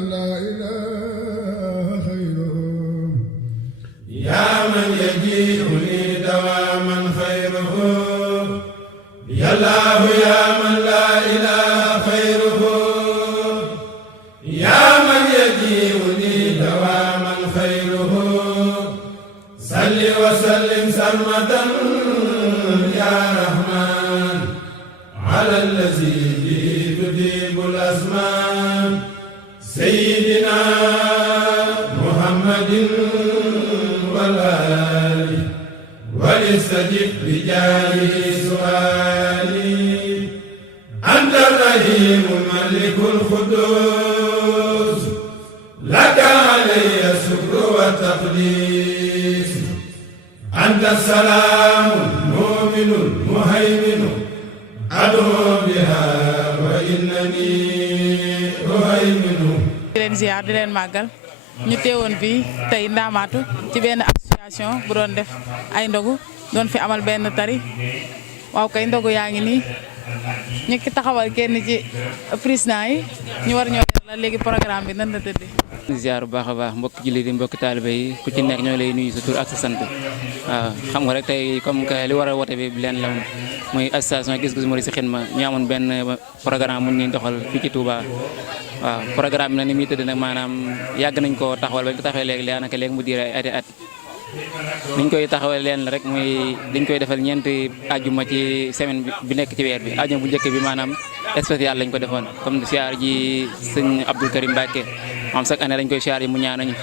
من لا إله خيره يا من يجيء لي دواما خيره يا الله يا من لا إله خيره يا من يجيء لي دواما خيره صل وسلم سرمدا يا رحمن على الذي به تجيب الأزمان سيدنا محمد والآل ولستجب بجاهه سؤالي أنت الرحيم الملك القدوس لك علي الشكر والتقديس أنت السلام المؤمن المهيمن أدعو بها وإنني أهيمن. di leen ziar di leen màggal ñu teewoon fii tey ndaamaatu ci benn association bu doon def ay ndogu doon fi amal benn tari waaw kay ndogu yaa ngi nii ñu ki taxawal kenn ci président yi ñu war ñoo la léegi programme bi nan la tëddee. ziar bu baax a baax mbokki jullit yi mbokki taalibe yi ku ci nekk ñoo lay nuyu sa tur ak sa sant waaw xam nga rek tey comme que li war a wote bi leen la muy association gis-gis mourid si xidma ñu amoon benn programme mu ñu doxal fii ci Touba waaw programme bi nag ni muy tëdd nag maanaam yàgg nañ koo taxawal ba ñu ko taxawee léegi daanaka léegi mu diir ay ati at niñ koy taxawal leen la rek muy dañ koy defal ñeenti ajuma ci semaine bi nekk ci weer bi ajuma bu njëkk bi maanaam spécial lañ ko defoon comme siyaar ji sëñ Abdoul Karim Mbacke moom chaque année dañ koy siyaar yi mu ñaanañu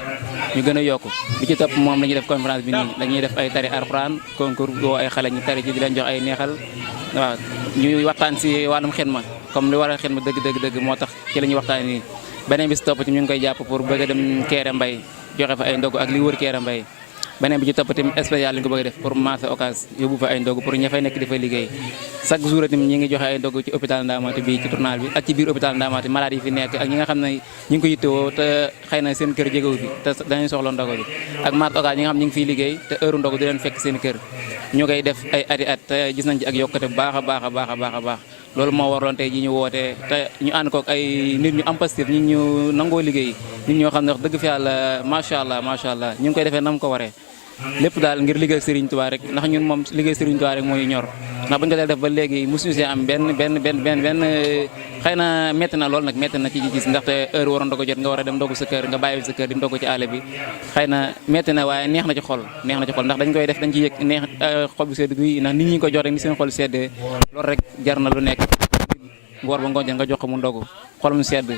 ñu gën a yokku bi ci topp moom la ñuy def conférence bi nii dañuy def ay tari alxuraan concours boo ay xale ñu tari ci di leen jox ay neexal waaw ñuy waxtaan si wàllum xidma comme li war a xidma dëgg moo tax ci la ñuy waxtaan nii beneen bi si topp ci ñu ngi koy jàpp pour bëgg a dem Kéré Mbay joxe fa ay ndogu ak li wër Kéré Mbay beneen bi ci topp tamit spécial li ñu ko bëgg a def pour marché Ocass yóbbu fa ay ndogu pour ña fay nekk di fay liggéey chaque jour tamit ñi ngi joxe ay ndogu ci hôpital Ndamatou bi ci tournal bi ak ci biir hôpital Ndamatou malade yi fi nekk ak ñi nga xam ne ñi ngi ko yittewoo te xëy na seen kër jégewu fi te dañuy soxla ndogu bi ak marché Ocass ñi nga xam ñi ngi fiy liggéey te heure ndogu di leen fekk seen kër ñu koy def ay ati at te gis nañ ci ak yokkate bu baax a baax a baax a baax a baax loolu moo warloon tey ji ñu woote te ñu ànd kook ay nit ñu am positif nit ñu nangoo liggéey nit ñoo xam ne wax dëgg fi yàlla macha allah ñu ngi koy defee nam ko waree lépp daal ngir liggéey Serigne Touba rek ndax ñun moom liggéey Serigne Touba rek mooy ñor ndax buñu ko def ba léegi mosuñu see am benn xëy na métti na lool nag métti na ci gis ndaxte heure waroon ndogu jot nga war a dem ndogu sa kër nga bàyyi sa kër di ndogu ci àll bi xëy na métti na waaye neex na ci xol ndax dañ koy def dañ ci yëg neex xol bu sedd guy ndax nit ñi ko jox rek ni seen xol seddee loolu rek jar na lu nekk ngoor ba ngoon jot nga jox ko mu ndogu xolum sedd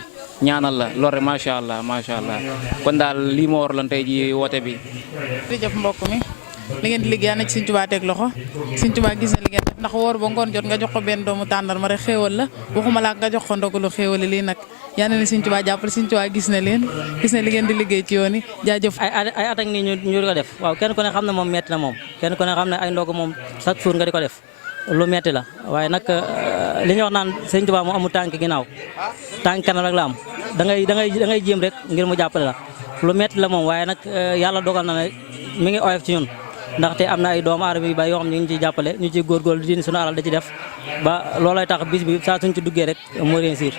ñaanal la loolu rek macha allah kon daal lii moo waraloon tey ji woote bi. jërëjëf mbokk mi li ngeen di liggéey na ci Sëñ Tuubaa teg loxo Sëñ Tuubaa gis na li ngeen def ndax woor ba ngoon jot nga jox ko benn doomu tàndarma rek xéewal la waxuma la nga jox ko ndogalu xéewal lii nag yal na Sëñ Tuubaa jàppale Sëñ Tuubaa gis na li ngeen di liggéey ci yoon yi jaajëf. ay at ak nii ñu di ko def waaw kenn ku ne xam ne moom metti na moom kenn ku ne xam ne ay ndogu moom chaque jour nga di ko def lu metti la waaye nag li ñu wax naan Sëñ Tuubaa mu amul tànk ginnaaw tànk kanam rek la am da ngay jéem rek ngir mu jàppale la lu metti la moom waaye nag yàlla dogal na ne mi ngi oyof ci ñun ndaxte am na ay doomu aadama yu bari yoo xam ne ñu ngi ciy jàppale ñu ciy góorgóorlu di suñu alal da ci def ba loolooy tax bis bi saa suñ ci duggee rek mu réussir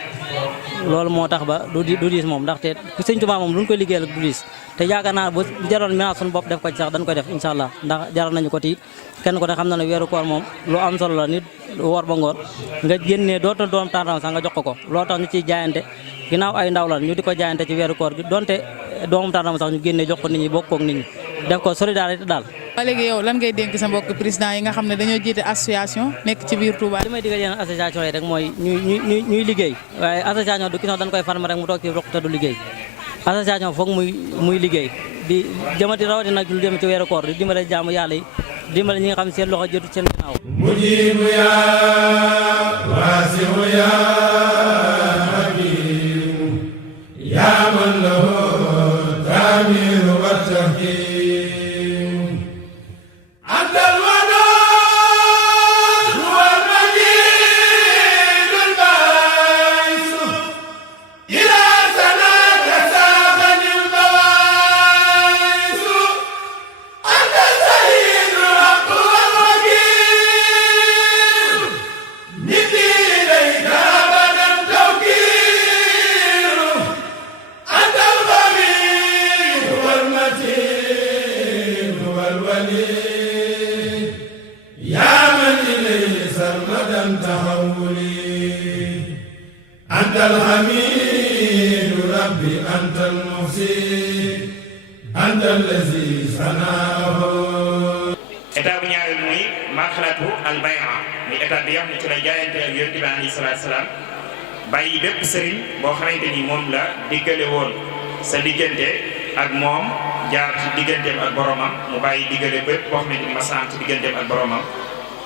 loolu moo tax ba du diis moom ndaxte Sëñ Tuubaa moom lu ñu koy liggéeyal du diis te yaakaar naa bu jaroon maintenant suñu bopp def ko ci sax dañ koy def incha allah ndax jaral nañu ko tiit kenn ko ne xam na ne weeru koor moom lu am solo la nit woor ba ngoon nga génnee dootal doom tàntam sax nga jox ko loolu tax ñu ciy jaayante ginnaaw ay ndaw la ñu di ko jaayante ci weeru koor gi donte doomu tàntam sax ñu génnee jox ko nit ñi bokk koog nit ñi def ko solidarité daal. ba léegi yow lan ngay dénk sa mbokk président yi nga xam ne dañoo jiite association nekk ci biir Touba. li may digal yeneen association yi rek mooy ñuy liggéey waaye association du ki sax dañ koy farme rek mu toog ci ruq te du liggéey association foog muy liggéey di jëmati rawati nag lu jëm ci weeru koor di dimbale jaamu yàlla yi dimbale ñi nga xam seen loxo jotu seen ginnaaw. mujibu ya wasiu ya hakim ya man lahu tamiru wa tahkim ربي أنت المحسن أنت الذي صنعه. étape bu ñaareel muy marxalatu albay'a muy étape bi nga xam ne ci la jaayante ak Yonent bi alayhi salaatu salaam bàyyi bépp sëriñ boo xamante ni moom la diggale woon sa diggante ak moom jaar ci digganteem ak boromam mu bàyyi diggale bépp boo xamante ni masaam ci digganteem ak boromam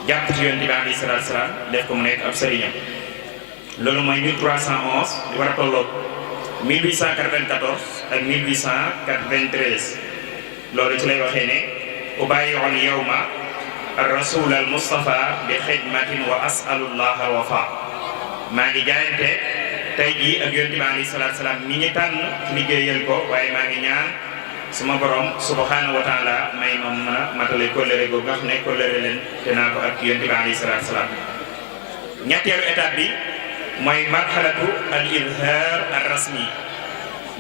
jàpp ci Yonent bi alayhi salaatu salaam def ko mu nekk ab sëriñam. loolu mooy 1311 di war a tolloog 1894 ak 1893 loolu ci lay waxee ne ubayyi'ul yawma ar-rasul al-mustafa bi xidmatin wa as'alullah al-wafa. maa ngi jaayante tey jii ak Yonent bi alayhi salaatu salaam mi ñu tànn liggéeyal ko waaye maa ngi ñaan suma borom subhanahu wa taala may ma mën a matale kóllëre googu nga xam ne kóllëre leen te naa ko ak Yonent bi alayhi salaatu salaam. ñetteelu étape bi mooy marxalatu al-izhar ar-rasmi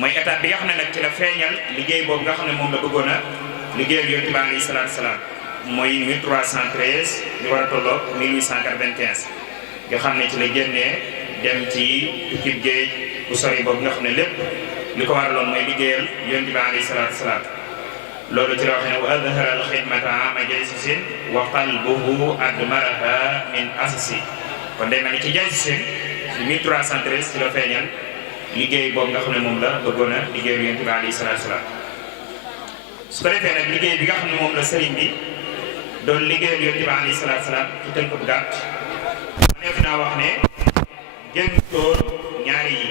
mooy étape bi nga xam ne nag ci la feeñal liggéey boobu nga xam ne moom la bëggoon a liggéeyal Yonent bi alayhi salaatu salaam mooy 1313 di war a tolloog 1895 nga xam ne ci la génnee dem ci tukkib géej bu sori boobu nga xam ne lépp li ko waraloon mooy liggéeyal Yonent bi alayhi salaatu salaam. loolu ci la wax ne wa azhara al-xidmata ama jaysisin wa qalbuhu admaraha min asasi. kon day mel ni ci jaysisin 1313 ci la feeñal liggéey boobu nga xam ne moom la bëggoon a liggéeyal Yonent bi alayhi salaatu salaam. su ko defee nag liggéey bi nga xam ne moom la sëriñ bi doon liggéeyal Yonent bi alayhi salaatu salaam ci tënk bu gàtt neef naa wax ne génn toon ñaari yi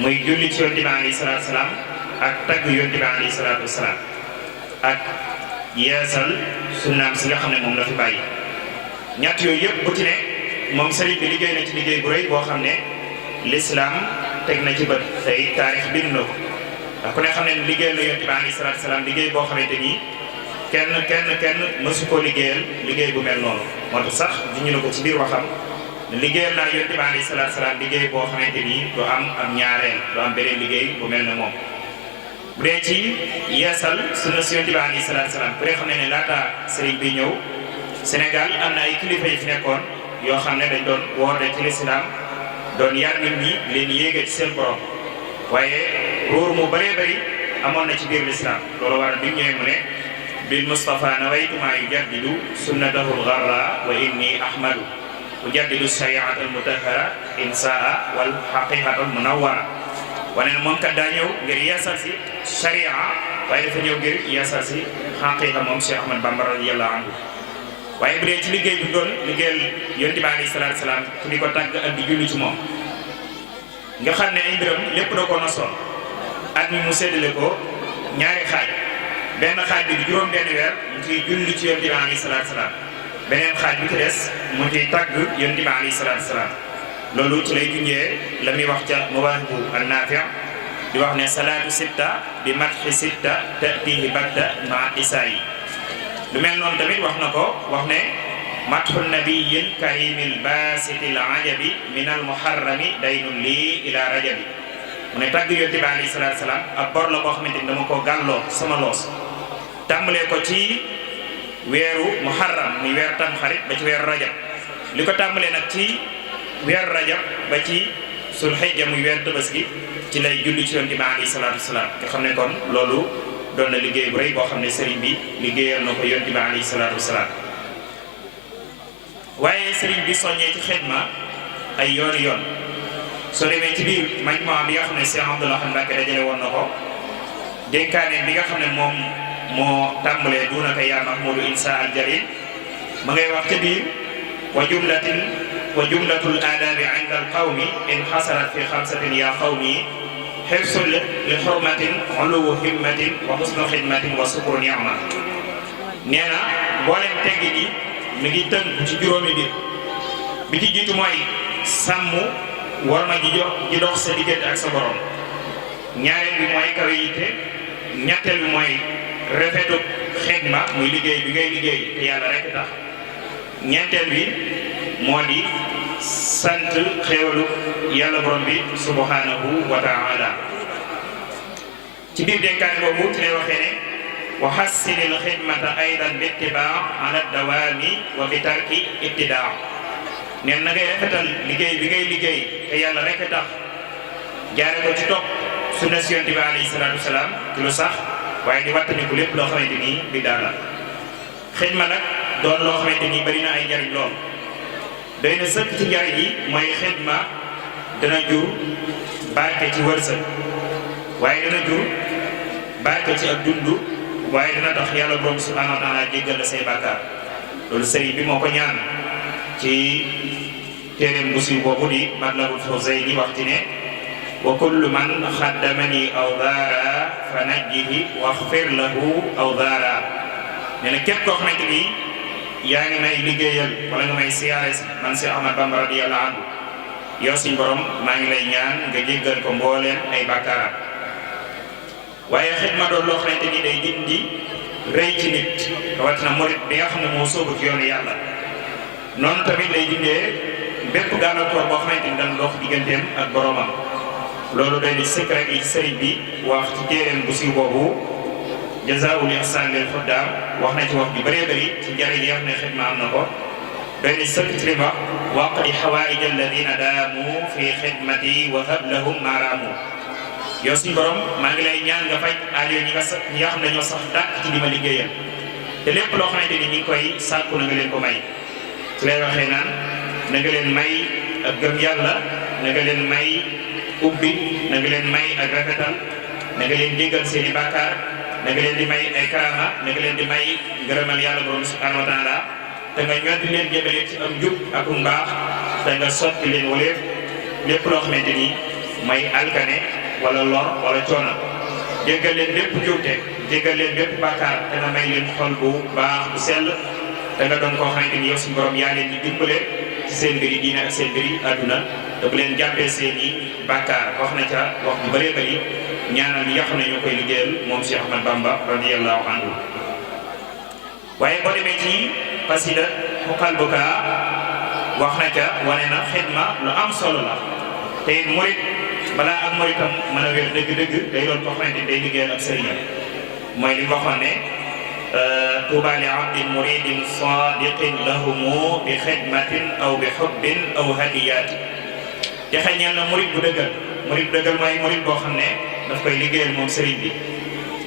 muy julli ci Yonent bi alayhi salaatu salaam ak tagg Yonent bi alayhi salaatu salaam ak yeesal sunnaam si nga xam ne moom la fi bàyyi. ñett yooyu yëpp bu ci ne moom sëriñ bi liggéey na ci liggéey bu rëy boo xam ne l'islam teg na ci bët tey taarix bind na ko ndax ku ne xam ne liggéeyal la Yonent bi alayhi salaatu salaam liggéey boo xamante ni kenn mësu koo liggéeyal liggéey bu mel noonu. moo tax sax diñu na ko ci biir waxam liggéeyal naa Yonent bi alayhi salaatu salaam liggéey boo xamante ni du am ñaareel du am beneen liggéey bu mel ne moom. bu dee ci yeesal sunna si Yonent bi alayhi salaatu salaam ku ne xam ne ne laata sëriñ bi ñëw Sénégal am na ay kilifa yi fi nekkoon yoo xam ne dañ doon woote ci lislaam doon yar nit ñi leen yéege ci seen borom waaye róor mu bëree bëri amoon na ci biir lislaam loolu waral bi ñëwee mu ne bil Mustafa nawaytu maa yujaddidu sunnatahu al-gharra wa inni ahmadu ujaddidu shari'ata al-mutahhara insaa wal haqiqata al-munawwara wane ne moom kat daa ñëw ngir yeesal si sharia waaye dafa ñëw ngir yeesal si haqiqa moom Cheikh Ahmad Bamba radiyallahu anhu. waaye bu dee ci liggéey bi doon liggéeyal Yonent bi alayhi salaatu salaam ci di ko tàgg ak di julli ci moom nga xam ne ay mbiram lépp da ko nosoon at mi mu séddale ko ñaari xaaj benn xaaj bi di juróom benn weer mu ciy julli ci Yonent bi alayhi salaatu salaam beneen xaaj bi ci des mu ciy tàgg Yonent bi alayhi salaatu salaam. loolu ci lay junjee la muy wax ca Mawaahibu an-Naafi' di wax ne salaatu sitta bi madhi sitta ta'tihi batta ma'a isaa'i. lu mel noonu tamit wax na ko wax ne madhu nabiyil karimil basitil ajabi minal muharrami daynun lii ila rajabi. mu ne tàgg Yonent bi alayhi salaatu salaam ab bor la boo xamante ni dama ko gàlloo sama loos tàmbalee ko ci weeru muharram muy weer tamxarit ba ci weeru rajab li ko tàmbalee nag ci weeru rajab ba ci sulhijja muy weeru tabaski ci lay julli ci Yonent bi alayhi salaatu salaam nga xam ne kon loolu doon na liggéey bu rëy boo xam ne sëriñ bi liggéeyal na ko Yonent bi alayhi salaatu wasalaam. waaye sëriñ bi soññee ci xidma ay yooni yoon soo demee ci biir majmuwa bi nga xam ne Cheikh Abdoul Ahad Mbacké dajale woon na ko dénkaane bi nga xam ne moom moo tàmbalee duunaka yaa mahmudu insa al jalil ma ngay wax ca biir wa jumlatul aadaabi inda al qawmi in xasarat fi xamsatin yaa qawmi xirsu li xurmatin uluwu himmatin wa husnu xidmatin wa sukru ni'ma. nee na mboolem teggi ni mi ngi tënk ci juróomi mbir bi ci jiitu mooy sàmm war ma ji dox sa diggante ak sa borom. ñaareel bi mooy kawe yitte. ñetteel bi mooy rafetu xidma muy liggéey bi ngay liggéey te yàlla rek tax. ñeenteel bi moo di sant xéewalu yàlla borom bi subhanahu wa ta'ala. ci biir dénkaane boobu ci lay waxee ne wa hassinil xidmata aydan bi ittibaa ala dawaami wa bi tarki ibtidaa. neen na ngay rafetal liggéey bi ngay liggéey te yàlla rek tax jaare ko ci topp sunna si yonent bi alayhi salaatu wasalaam ci lu sax waaye di wattandiku lépp loo xamante ni bi daal la xidma nag doon loo xamante ni bari na ay njariñ lool doy na sëkk ci njariñ yi mooy xidma dana jur barke ci wërsëg waaye dana jur barke ci ak dund waaye dana tax yàlla borom subhanahu wa taala jéggal la say bàkkaar loolu sëriñ bi moo ko ñaan ci téeréem bu siiw boobu di Matlabul Fawzayni waxti ne wa kullu man xaddamani aw daara fa najjihi waxfir lahu aw daara nee na képp koo xamante ni yaa ngi may liggéeyal wala nga may siyaare si man si Ahmad Bamba radiyallahu anhu yow suñ borom maa ngi lay ñaan nga jéggal ko mbooleem ay bàkkaaram waaye xidma doon loo xamante ni day dindi rëy ci nit rawatina murit bi nga xam ne moo sóobu ci yoonu yàlla noonu tamit day dindee bépp gàllankoor boo xamante ni dana dox digganteem ak boromam loolu day di sëkk rek yi sëriñ bi wax ci téeréem bu siiw boobu jazaa'ul ihsaan lil xuddaam wax na ci wax ju bëree bëri ci njariñ yi nga xam ne xidma am na ko day di sëkk ci li wax waqdi xawaa'ij alladina daamu fi xidmati wa hab lahum maaraamu yow suñu borom maa ngi lay ñaan nga faj aajo ñi nga xam ne ñoo sax dàkk ci li ma liggéeyal te lépp loo xamante ni ñi ngi koy sàkku na nga leen ko may ci lay waxee naan na nga leen may ak gëm yàlla na nga leen may ubbi na nga leen may ak rafetal na nga leen jéggal seeni bàkkaar na nga leen di may ay karama na nga leen di may ngërëmal yàlla borom subhanahu wa taala te nga ñoddi leen jëmale ci am jub ak mbaax te nga sotti leen wala lépp loo xamante ni may alkane wala lor wala coono jéggal leen bépp njuumte jéggal leen bépp bàkkaar te nga may leen xol bu baax bu sell te nga doon koo xamante ni yow suñu borom yaa leen di dimbale ci seen mbiri diine ak seen mbiri àdduna te bu leen jàppee seen i bàkkaar wax na ca wax bu bëree bëri ñaanal ñi nga xam ne ñoo koy liggéeyal moom Cheikh Ahmad Bamba radiyallahu anhu waaye boo demee ci xasida Xuqal Bukaa wax na ca wane na xidma lu am solo la te it murit balaa ak muritam mën a wér dëgg-dëgg day doon koo xamante ni day liggéeyal ak sëriñam mooy li mu waxoon ne tuuba li abdin muridin sadiqin lahumu bi xidmatin aw bi xubbin aw hadiyaati te xëñeel na murid bu dëggal mooy murid boo xam ne daf koy liggéeyal moom sëriñ bi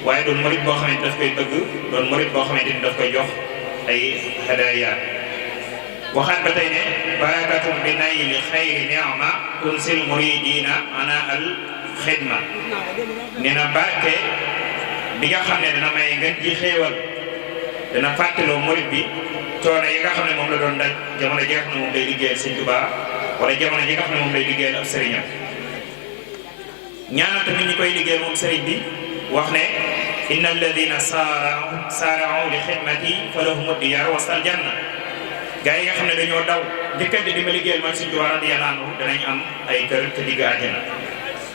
waaye doon murid boo xamante daf koy bëgg doon murid boo xamante ni daf koy jox ay hadayaat waxaat ba tey ne barakatun bi nayli xayri ni'ma tunsil muridina ana al xidma nee na barke bi nga xam ne dana may ngeen ji xéewal dana fàttaloo murid bi coono yi nga xam ne moom la doon daj jamono ji nga xam ne moom lay liggéeyal Sëñ Tuubaa wala jamono ji nga xam ne moom lay liggéeyal ab sëriñam ñaanal tamit ñi koy liggéeyal moom sëriñ bi wax ne inna alladina saara'u li xidmati falahum diyaar wasal janna gaa yi nga xam ne dañoo daw njëkkante di ma liggéeyal man Sëñ Tuubaa radiyallaahu anhu danañ am ay kër te digg àjjana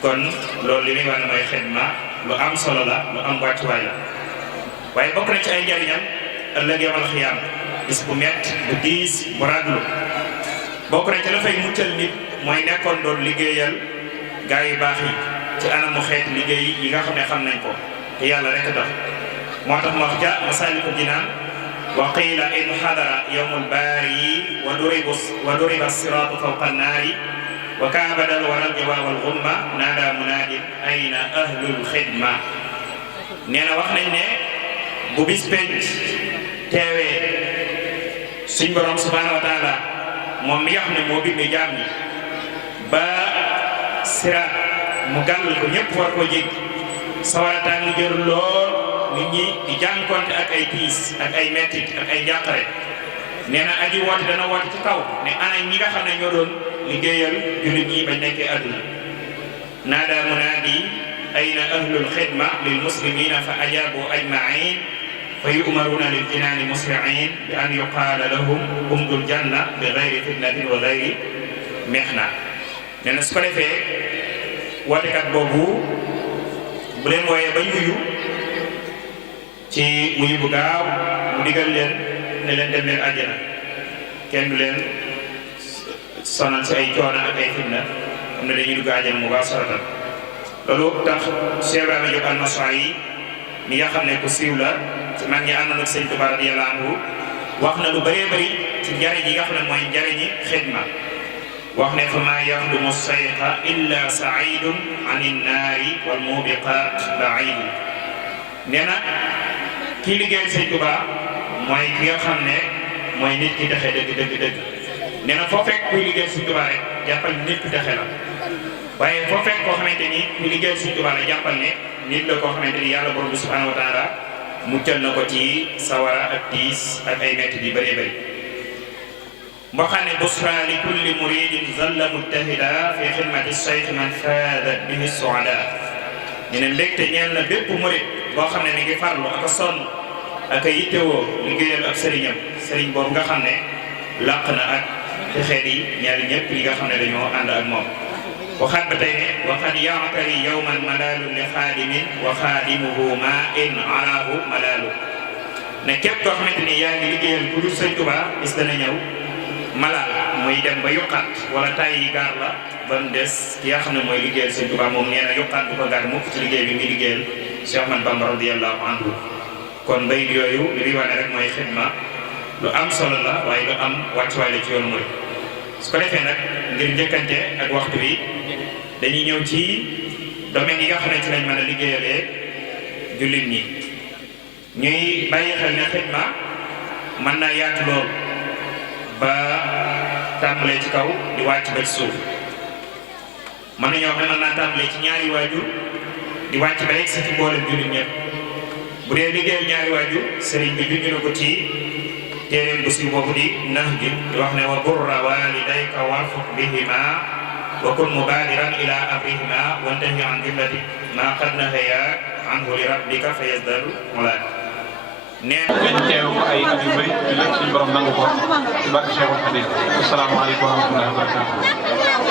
kon loolu li muy wax ne mooy xidma lu am solo la lu am wàccuwaay la waaye bokk na ci ay njariñam ëllëg yawmal xiyaam bis bu mett bu diis bu raglu bokk na ci la fay muccal nit mooy nekkoon doon liggéeyal gaa yu baax yi ci anamu xeet liggéey yi nga xam ne xam nañ ko te yàlla rek tax moo tax mu wax ja Masaalikul Jinaan wa qiila in xadara yawmul baari wa duriba siraatu fawqa annaari wa kaabadal waral jawaabal gumma naada munaadin ayna ahlul xidma nee na wax nañ ne bu bis penc teewee suñ borom subhaanahu wa taala moom mi nga xam ne moo bind jaam ñi ba siraat mu gàll ko ñëpp war koo jéggi sawara tàng jër lool nit ñi di jànkonte ak ay tiis ak ay mettit ak ay njàqare nee na aji woote dana woote ci kaw ne ana ñi nga xam ne ñoo doon liggéeyal jullit ñi bañ nekkee àdduna naada munaadi ayna ahlul xidma lil muslimina fa ajabu ajmain fa yu'maruna lil jinaani musri'in bi an yuqaala lahum umdul janna bi gayri fitnatin wa gayri mihna nee na su ko defee wootekat boobu bu leen wooyee bañ wuyu ci wuyu bu gaaw mu digal leen ne leen dem leen àjjana kenn du leen sonal si ay coono ak ay fitna am na dañuy dugg àjjana mu baax saratal loolu tax Cheikh Ibrahima Diop Almasari yi mi nga xam ne ku siiw la ci mag ñi àndoon ak Sëñ Tuubaa radiyallaahu anhu wax na lu bëree bëri ci njariñ yi nga xam ne mooy njariñi xidma wax ne fa maa yaxdumu sayqa illa saidun an innaari wal mubiqat baidu. nee na kii liggéeyal Sëñ Tuubaa mooy ki nga xam ne mooy nit ki texe dëgg. nee na foo fekk kuy liggéeyal Sëñ Tuubaa rek jàppal nit ki texe la waaye foo fekk koo xamante ni kuy liggéeyal Sëñ Tuubaa la jàppal ne nit la koo xamante ni yàlla borom bi subhanahu wa taala muccal na ko ci sawara ak tiis ak ay metti di bëree bëri. moo xam ne busra li kulli muridin zalla muttahida fi xidmati cheikh man faadat bihi suada. ñu ne mbégte ñeel na bépp murid boo xam ne mi ngi farlu ak a sonn ak a yittewoo liggéeyal ak sëriñ boobu nga xam ne làq na ak texeet yi ñaari ñëpp yi nga xam ne dañoo ànd ak moom. waxaat ba tey ne waxat yaatari yawman malaalu li xaadimin wa xaadimuhu ma in araahu malaalu. ne képp koo xamante ni yaa ngi liggéeyal ku dul Sëñ Tuubaa bis dana ñëw malaal muy dem ba yokkaat wala tay yi gaar la ba mu des ki nga xam ne mooy liggéeyal Sëñ Tuubaa moom nee na yokkaat bu ko gaar mukk ci liggéey bi muy liggéeyal Cheikh Ahmad Bamba radiyallahu anhu. kon bayit yooyu li wane rek mooy xidma lu am solo la waaye lu am wàccuwaay la ci yoonu murid. su ko defee nag ngir njëkkante ak waxtu bi dañuy ñëw ci domaine yi nga xam ne ci lañ mën a liggéeyalee jullit ñi ñuy bàyyi xel ne xidma mën naa yaatu lool ba tàmbalee ci kaw di wàcc ba ci suuf. mën nañoo xam ne mën naa tàmbalee ci ñaari waajur di wàcc ba yegg si ci mboolem jullit ñëpp. bu dee liggéeyal ñaari waajur sëriñ bi junj na ko ci téeréem bu siiw boobu di nax ji di wax ne wa burra walidayka warfuq bihima wa kun mubadiran ila amrihima wantahi an jumlati ma qad nahaya anhu li rabbika fa yazdadu mulaad. nee na teew ko ay at yu bëri te lépp suñu borom nangu ko ci barke Cheikhul Khadim. Asalaamaaleykum wa rahmatullahi wa barakatuh.